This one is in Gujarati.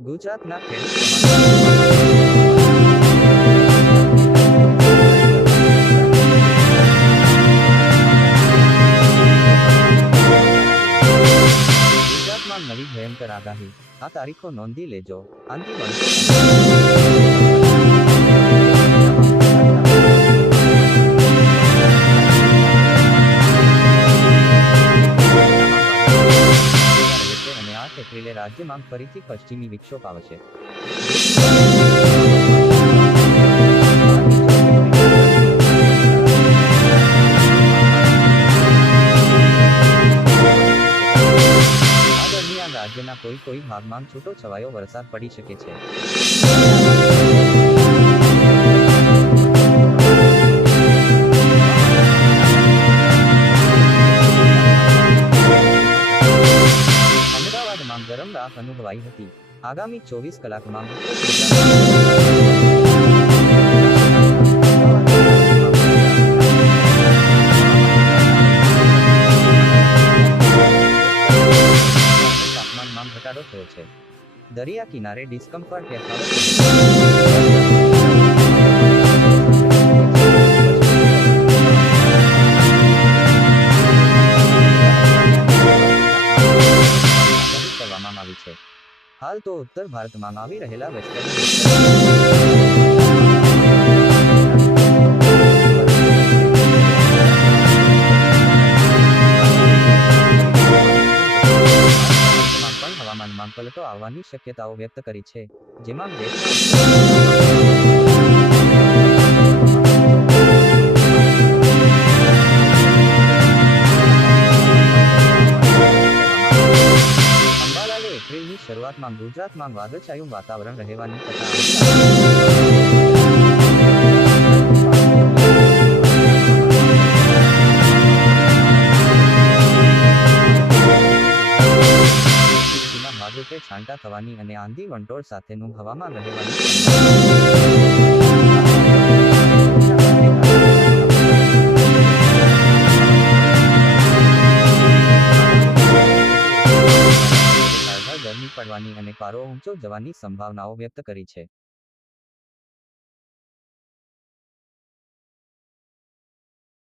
ગુજરાતના ખેડૂત ગુજરાતમાં નવી ભયંકર આગાહી, આ તારીખો નોંધી લેજો. આંધી અને 8 એપ્રિલે રાજ્યમાં ફરીથી પશ્ચિમી વિક્ષોભ આવશે. આ દરમિયાન રાજ્યના કોઈ ભાગમાં છૂટો છવાયો વરસાદ પડી શકે છે. અમદાવાદમાં ગરમ રાખ અનુભવાઈ હતી. આગામી 24 કલાકમાં તાપમાનમાં ઘટાડો થયો છે. દરિયા કિનારે ડિસ્કમ્ફર્ટ કરવામાં આવી છે. હાલ તો ઉત્તર ભારતમાં આવી રહેલા વેસ્ટર્ન હવામાનમાં પલટો આવવાની શક્યતાઓ વ્યક્ત કરી છે, જેમાં અંબાલાલે એપ્રિલની શરૂઆતમાં ગુજરાતમાં વાદળછાયું વાતાવરણ રહેવાની ભાગરૂપે છાંટા થવાની અને આંધી વંટોળ સાથેનું હવામાન રહેવાની ગરમી પડવાની અને પારો ઊંચો જવાની સંભાવનાઓ વ્યક્ત કરી છે.